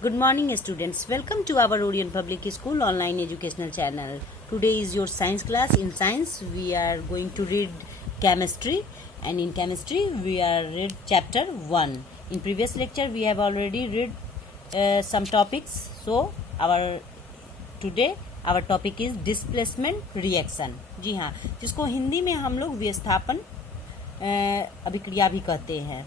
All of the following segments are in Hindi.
Good morning students, welcome to our Orient Public School online educational channel. Today is your science class. In science we are going to read chemistry, and in chemistry we are read chapter 1. In previous lecture we have already read some topics. So today our topic is displacement reaction. जी हाँ, जिसको हिंदी में हम लोग विस्थापन अभिक्रिया भी कहते हैं.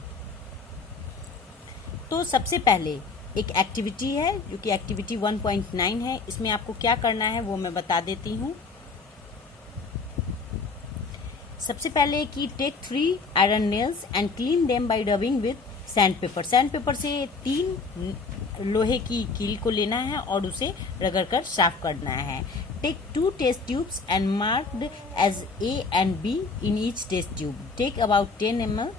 तो सबसे पहले एक एक्टिविटी है जो कि एक्टिविटी 1.9 है. इसमें आपको क्या करना है वो मैं बता देती हूँ. सबसे पहले कि take 3 iron nails and clean them by rubbing with sand paper. Sand paper से 3 लोहे की कील को लेना है और उसे रगड़ कर साफ करना है. Take 2 test tubes and marked as A and B in each test tube. Take about 10 ml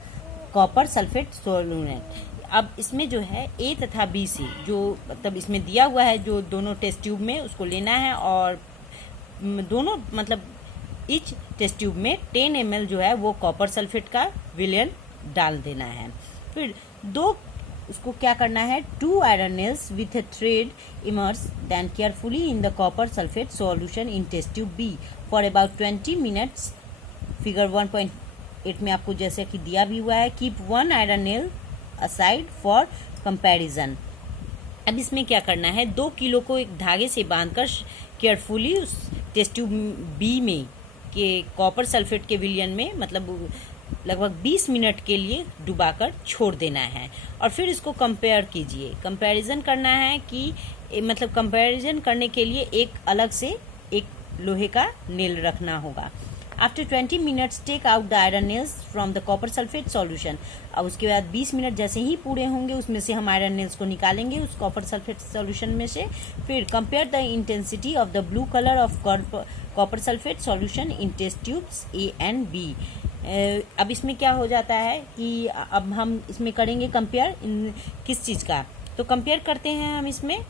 copper sulphate solution. अब इसमें जो है A तथा B से जो मतलब इसमें दिया हुआ है जो दोनों टेस्ट ट्यूब में उसको लेना है और दोनों मतलब ईच टेस्ट ट्यूब में 10 ml जो है वो कॉपर सल्फेट का विलयन डाल देना है. फिर उसको क्या करना है, 2 iron nails with a thread immerse then carefully in the copper sulphate solution in test tube B for about 20 minutes. Figure 1.8 में आपको जैसे कि दिया भी हुआ है. Keep 1 iron nail aside for comparison. अब इसमें क्या करना है, 2 किलो को एक धागे से बांधकर केयरफुली उस टेस्ट ट्यूब बी में के कॉपर सल्फेट के विलयन में मतलब लगभग 20 मिनट के लिए डुबाकर छोड़ देना है. और फिर इसको कंपेयर कीजिए. कंपैरिजन करना है कि मतलब कंपैरिजन करने के लिए एक अलग से एक लोहे का नेल रखना होगा. After 20 minutes take out the iron nails from the copper sulphate solution. अब उसके बाद 20 मिनट जैसे ही पूरे होंगे उसमें से हम आयरन नेल्स को निकालेंगे उस कॉपर सल्फेट सॉल्यूशन में से. फिर compare the intensity of the blue colour of copper sulphate solution in test tubes A and B. अब इसमें क्या हो जाता है कि अब हम इसमें करेंगे कंपेयर किस चीज़ का, तो कंपेयर करते हैं हम इसमें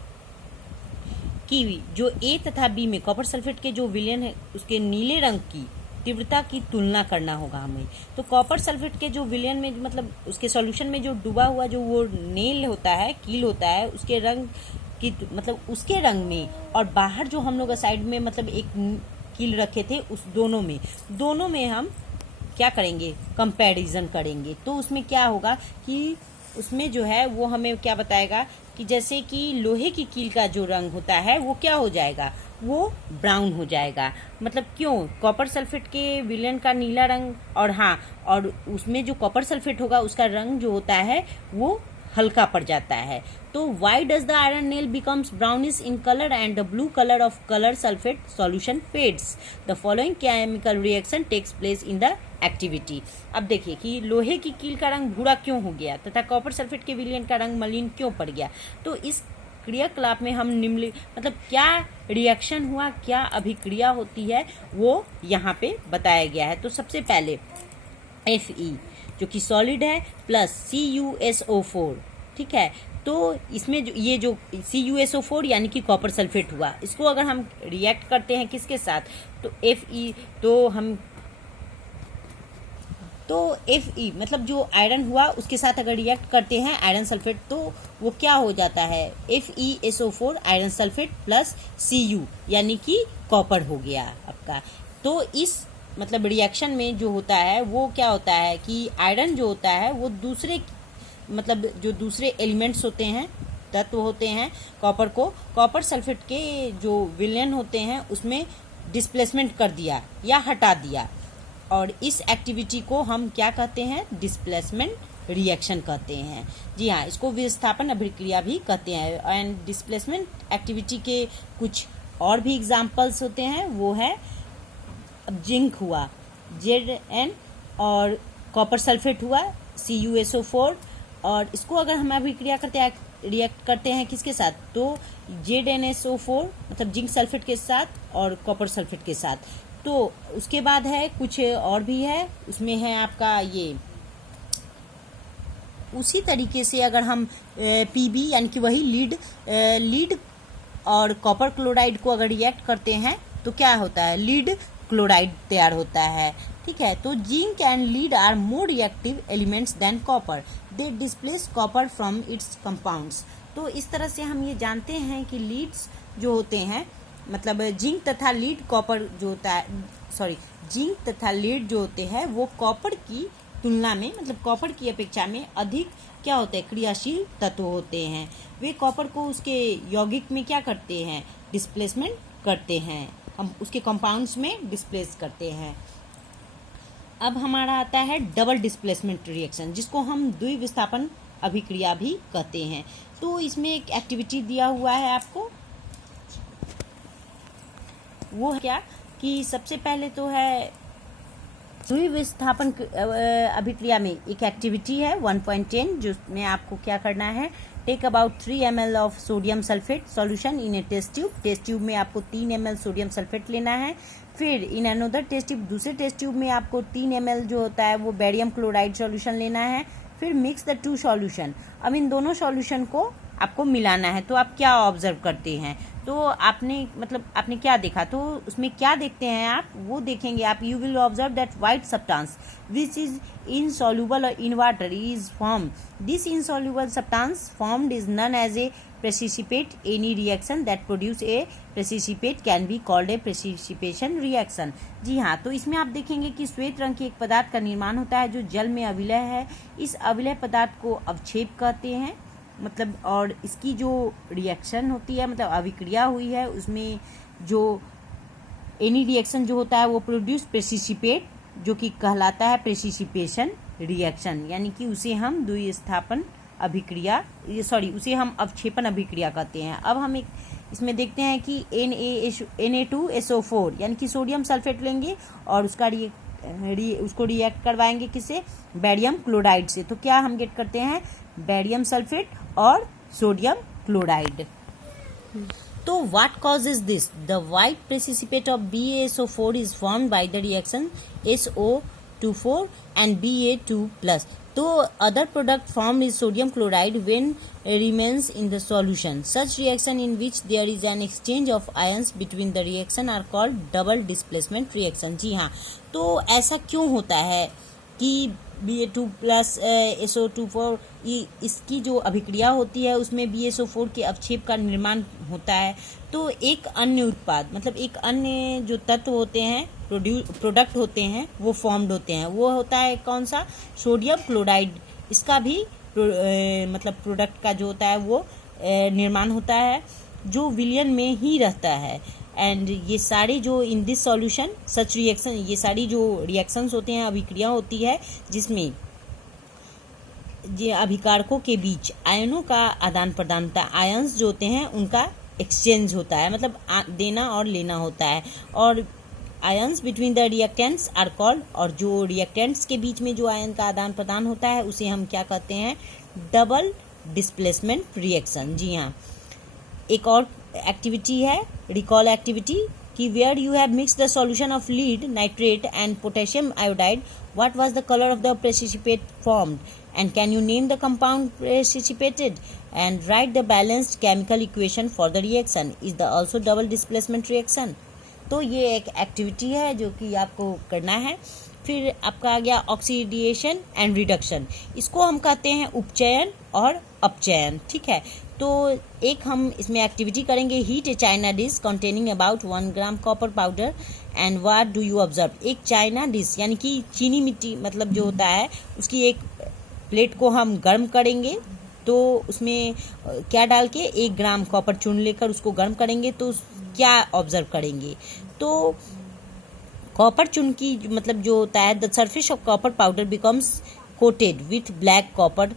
कि जो A तथा B में कॉपर सल्फेट के जो विलयन है उसके नीले रंग की तीव्रता की तुलना करना होगा हमें. तो कॉपर सल्फेट के जो विलयन में मतलब उसके सॉल्यूशन में जो डूबा हुआ जो वो नेल होता है, कील होता है, उसके रंग की मतलब उसके रंग में और बाहर जो हम लोग साइड में मतलब एक कील रखे थे उस दोनों में हम क्या करेंगे, कंपैरिजन करेंगे. तो उसमें क्या होगा कि उसमें जो है वो हमें क्या बताएगा कि जैसे कि लोहे की कील का जो रंग होता है वो क्या हो जाएगा, वो ब्राउन हो जाएगा. मतलब क्यों, कॉपर सल्फेट के विलयन का नीला रंग और उसमें जो कॉपर सल्फेट होगा उसका रंग जो होता है वो हल्का पड़ जाता है. तो why does the iron nail becomes brownish in colour and the blue colour of colour sulphate solution fades. The following chemical reaction takes place in the activity. अब देखिए कि लोहे की कील का रंग भूरा क्यों हो गया तथा कॉपर सल्फेट के विलयन का रंग मलिन क्यों पड़ गया. तो इस क्रियाकलाप में हम मतलब क्या रिएक्शन हुआ, क्या अभिक्रिया होती है वो यहाँ पे बताया गया है. तो सबसे पहले Fe जो कि सॉलिड है प्लस CuSO4, ठीक है. तो इसमें जो ये जो CuSO4 यानी कि कॉपर सल्फेट हुआ, इसको अगर हम रिएक्ट करते हैं किसके साथ, तो Fe मतलब जो आयरन हुआ उसके साथ अगर रिएक्ट करते हैं आयरन सल्फेट तो वो क्या हो जाता है, FeSO4 iron sulphate plus Cu यानी कि कॉपर हो गया आपका. तो इस मतलब रिएक्शन में जो होता है वो क्या होता है कि आयरन जो होता है वो दूसरे एलिमेंट्स होते हैं, तत्व होते हैं कॉपर सल्फेट के जो विलयन होते हैं उसमें डिस्प्लेसमेंट कर दिया या हटा दिया. और इस एक्टिविटी को हम क्या कहते हैं, डिस्प्लेसमेंट रिएक्शन कहते हैं. जी हाँ, इसको विस्थापन अभिक्रिया भी कहते हैं. एंड डिस्प्लेसमेंट एक्टिविटी के कुछ और भी एग्जांपल्स होते हैं. वो है अब जिंक हुआ Zn और कॉपर सल्फेट हुआ CuSO4, और इसको अगर हम अभिक्रिया रिएक्ट करते हैं किसके साथ, तो ZnSO4 मतलब जिंक सल्फेट के साथ और कॉपर सल्फेट के साथ. तो उसके बाद है कुछ और भी है, उसमें है आपका ये उसी तरीके से अगर हम Pb यानी कि वही लीड और कॉपर क्लोराइड को अगर रिएक्ट करते हैं तो क्या होता है, लीड क्लोराइड तैयार होता है. ठीक है. तो zinc and lead are more reactive elements than copper. They displace copper from its compounds. तो इस तरह से हम ये जानते हैं कि लीड्स जो होते हैं, मतलब जिंक तथा लीड कॉपर जो होता है, जिंक तथा लीड जो होते हैं वो कॉपर की तुलना में, मतलब कॉपर की अपेक्षा में अधिक क्या होते हैं, क्रियाशील तत्व होते हैं। वे कॉपर को उसके यौगिक में क्या करते हैं, डिस्प्लेसमेंट करते हैं, हम उसके कंपाउंड्स में डिस्प्लेस करते हैं। अब हमारा आता है डबल डिस्प्लेसमेंट रिएक्शन, जिसको हम द्विविस्थापन अभिक्रिया भी कहते हैं। तो इसमें एक एक्टिविटी दिया हुआ है आपको, वो है क्या कि सबसे पहले तो है द्विविस्थापन अभिक्रिया में एक एक्टिविटी है 1.10, जिसमें आपको क्या करना है, take about 3 ml of sodium sulphate solution in a test tube. Test tube में आपको 3 ml सोडियम सल्फेट लेना है। फिर इन अनदर टेस्ट ट्यूब, दूसरे टेस्ट ट्यूब में आपको 3 ml जो होता है वो बेरियम क्लोराइड सॉल्यूशन लेना है। फिर मिक्स द 2 सॉल्यूशन। अब इन दोनों सॉल्यूशन को आपको मिलाना है। तो आप क्या ऑब्जर्व करते हैं, तो आपने क्या देखा, तो उसमें क्या देखते हैं आप, वो देखेंगे आप। You will observe that white substance which is insoluble in water is form. This insoluble substance formed is known as a precipitate. Any reaction that produce a precipitate can be called a precipitation reaction. जी हाँ, तो इसमें आप देखेंगे कि श्वेत रंग के एक पदार्थ का निर्माण होता है जो जल में अविलय है। इस अविलय पदार्थ को अवक्षेप कहते हैं, मतलब, और इसकी जो रिएक्शन होती है, मतलब अभिक्रिया हुई है, उसमें जो एनी रिएक्शन जो होता है वो प्रोड्यूस प्रेसिपिटेट, जो कि कहलाता है प्रेसिपिटेशन रिएक्शन, यानी कि उसे हम द्विस्थापन अभिक्रिया, उसे हम अवक्षेपण अभिक्रिया कहते हैं। अब हम एक इसमें देखते हैं कि Na2SO4 यानी कि सोडियम सल्फेट लेंगे और उसको रिएक्ट करवाएंगे किससे, बेरियम क्लोराइड से। तो क्या हम गेट करते हैं, बेरियम सल्फेट और सोडियम क्लोराइड। तो what causes this? The white precipitate of BaSO4 is formed by the reaction SO24 and Ba2+. तो other product formed is sodium chloride when remains in the solution. Such reaction in which there is an exchange of ions between the reaction are called double displacement reaction. जी हाँ, तो ऐसा क्यों होता है कि Ba2+ SO24 इसकी जो अभिक्रिया होती है उसमें BaSO4 के अवक्षेप का निर्माण होता है। तो एक अन्य उत्पाद, मतलब एक अन्य जो तत्व होते हैं, प्रोडक्ट होते हैं, वो फॉर्म्ड होते हैं। वो होता है कौन सा, सोडियम क्लोराइड। इसका भी मतलब प्रोडक्ट का जो होता है वो निर्माण होता है, जो विलयन में ही रहता है। एंड ये सारे जो in this solution such reaction, ये सारी जो रिएक्शंस होते हैं, अभिक्रिया होती है जिसमें ये अभिकारकों के बीच आयनों का आदान प्रदान होता है। आयन्स जो होते हैं उनका एक्सचेंज होता है, मतलब देना और लेना होता है। और ions between the reactants are called, और जो रिएक्टेंट्स के बीच में जो आयन का आदान प्रदान होता है उसे हम क्या कहते हैं, डबल डिस्प्लेसमेंट रिएक्शन। जी हाँ, एक और एक्टिविटी है रिकॉल एक्टिविटी कि where you have mix the solution of lead nitrate and potassium iodide, what was the colour of the precipitate formed and can you name the compound precipitated and write the balanced chemical equation for the reaction is the also double displacement reaction. तो ये एक एक्टिविटी है जो कि आपको करना है। फिर आपका आ गया ऑक्सीडेशन एंड रिडक्शन, इसको हम कहते हैं उपचयन और अपचयन, ठीक है। तो एक हम इसमें एक्टिविटी करेंगे, heat A China dish containing about 1 gram copper powder and what do you observe. एक चाइना डिश यानी कि चीनी मिट्टी, मतलब जो होता है उसकी एक प्लेट को हम गर्म करेंगे, तो उसमें क्या डाल के 1 ग्राम कॉपर चून लेकर उसको गर्म करेंगे, तो क्या ऑब्जर्व करेंगे, तो कॉपर चून की मतलब जो होता है, the surface of copper powder becomes coated with black copper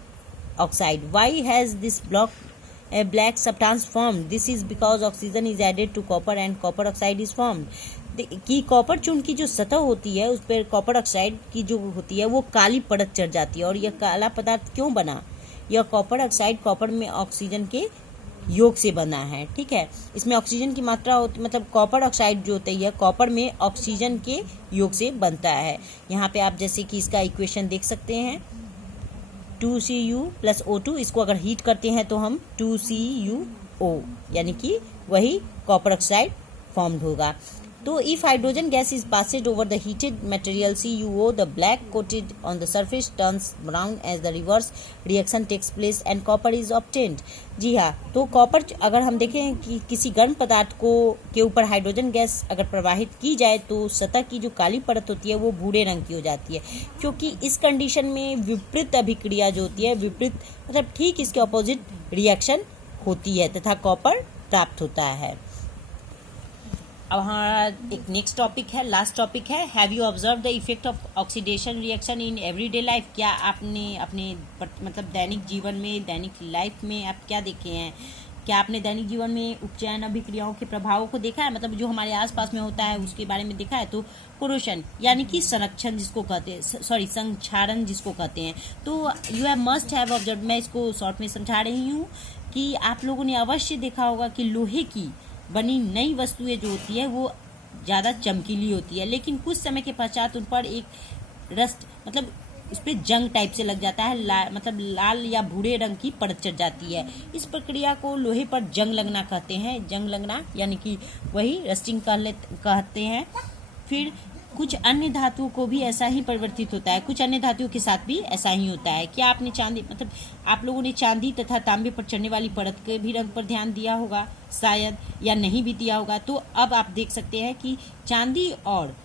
oxide. Why has this black substance formed, this is because oxygen is added to copper and copper oxide is formed. कि कॉपर चून की जो सतह होती है उस पर कॉपर ऑक्साइड की जो होती है वो काली परत चढ़ जाती है। और यह काला पदार्थ क्यों बना, यह कॉपर ऑक्साइड कॉपर में ऑक्सीजन के योग से बना है, ठीक है। इसमें ऑक्सीजन की मात्रा होती, मतलब कॉपर ऑक्साइड जो होती है कॉपर में ऑक्सीजन के योग से बनता है। यहाँ पे आप जैसे कि इसका इक्वेशन देख सकते हैं, 2Cu+O2, इसको अगर हीट करते हैं तो हम 2CuO यानी कि वही कॉपर ऑक्साइड फॉर्म्ड होगा। तो if hydrogen gas is passed over the heated material CuO, the black coated on the surface turns brown as the reverse reaction takes place and copper is obtained. जी हाँ, तो कॉपर अगर हम देखें कि किसी गर्म पदार्थ को के ऊपर हाइड्रोजन गैस अगर प्रवाहित की जाए तो सतह की जो काली परत होती है वो भूरे रंग की हो जाती है, क्योंकि इस कंडीशन में विपरीत अभिक्रिया जो होती है, विपरीत मतलब ठीक इसके ऑपोजिट रिएक्शन होती है तथा कॉपर प्राप्त होता है। अब हमारा एक नेक्स्ट टॉपिक है, लास्ट टॉपिक है, have you observe the effect of oxidation reaction in everyday life. क्या आपने अपने मतलब दैनिक जीवन में, दैनिक लाइफ में आप क्या देखे हैं? क्या आपने दैनिक जीवन में उपचयन अभिक्रियाओं के प्रभावों को देखा है, मतलब जो हमारे आसपास में होता है उसके बारे में देखा है? तो कोरोशन यानी कि संरक्षण जिसको कहते हैं, सॉरी संक्षारण जिसको कहते हैं, तो you have must have observe, मैं इसको शॉर्ट में समझा रही हूँ कि आप लोगों ने अवश्य देखा होगा कि लोहे की बनी नई वस्तुएं जो होती है वो ज़्यादा चमकीली होती है, लेकिन कुछ समय के पश्चात उन पर एक रस्ट मतलब उस पर जंग टाइप से लग जाता है, मतलब लाल या भूरे रंग की परत चढ़ जाती है। इस प्रक्रिया को लोहे पर जंग लगना कहते हैं। जंग लगना यानी कि वही रस्टिंग कहते हैं। फिर कुछ अन्य धातुओं को भी ऐसा ही परिवर्तित होता है, कुछ अन्य धातुओं के साथ भी ऐसा ही होता है। क्या आपने चांदी मतलब आप लोगों ने चांदी तथा तांबे पर चढ़ने वाली परत के भी रंग पर ध्यान दिया होगा शायद, या नहीं भी दिया होगा। तो अब आप देख सकते हैं कि चांदी और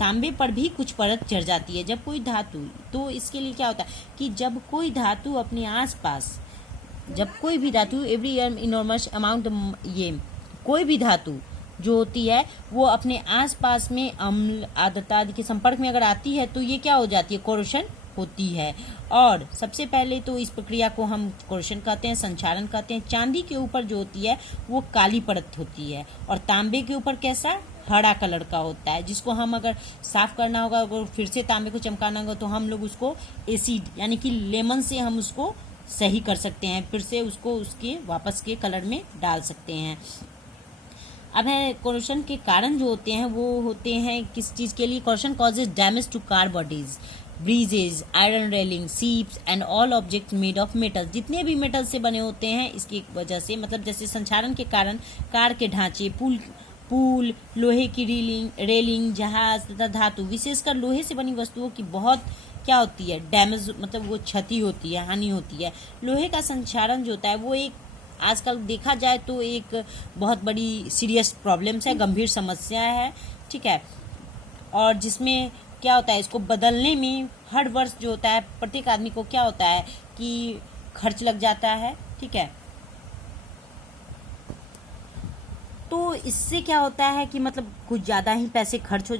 तांबे पर भी कुछ परत चढ़ जाती है जब कोई धातु, तो इसके लिए क्या होता है कि जब कोई धातु अपने आसपास, जब कोई भी धातु एवरी इनॉर्मस अमाउंट, ये कोई भी धातु जो होती है वो अपने आसपास में अम्ल आद्रता आदि के संपर्क में अगर आती है तो ये क्या हो जाती है, कोरोशन होती है। और सबसे पहले तो इस प्रक्रिया को हम कोरोशन कहते हैं, संक्षारण कहते हैं। चांदी के ऊपर जो होती है वो काली परत होती है और तांबे के ऊपर कैसा, हरा कलर का होता है, जिसको हम अगर साफ करना होगा, अगर फिर से तांबे को चमकाना होगा तो हम लोग उसको एसिड यानी कि लेमन से हम उसको सही कर सकते हैं, फिर से उसको उसके वापस के कलर में डाल सकते हैं। अब है कोरोशन के कारण जो होते हैं वो होते हैं किस चीज़ के लिए? Corrosion causes damage to car bodies, bridges, iron railing, ships and all objects made of metal. जितने भी मेटल से बने होते हैं इसकी वजह से, मतलब जैसे संक्षारण के कारण कार के ढांचे, पुल, लोहे की रेलिंग, जहाज तथा धातु, विशेषकर लोहे से बनी वस्तुओं की बहुत क्या होती है, डैमेज, मतलब वो क्षति होती है, हानि होती है। लोहे का संक्षारण जो होता है वो एक आजकल देखा जाए तो एक बहुत बड़ी सीरियस प्रॉब्लम्स है, गंभीर समस्या है, ठीक है। और जिसमें क्या होता है, इसको बदलने में हर वर्ष जो होता है प्रत्येक आदमी को क्या होता है कि खर्च लग जाता है, ठीक है। तो इससे क्या होता है कि मतलब कुछ ज़्यादा ही पैसे खर्च हो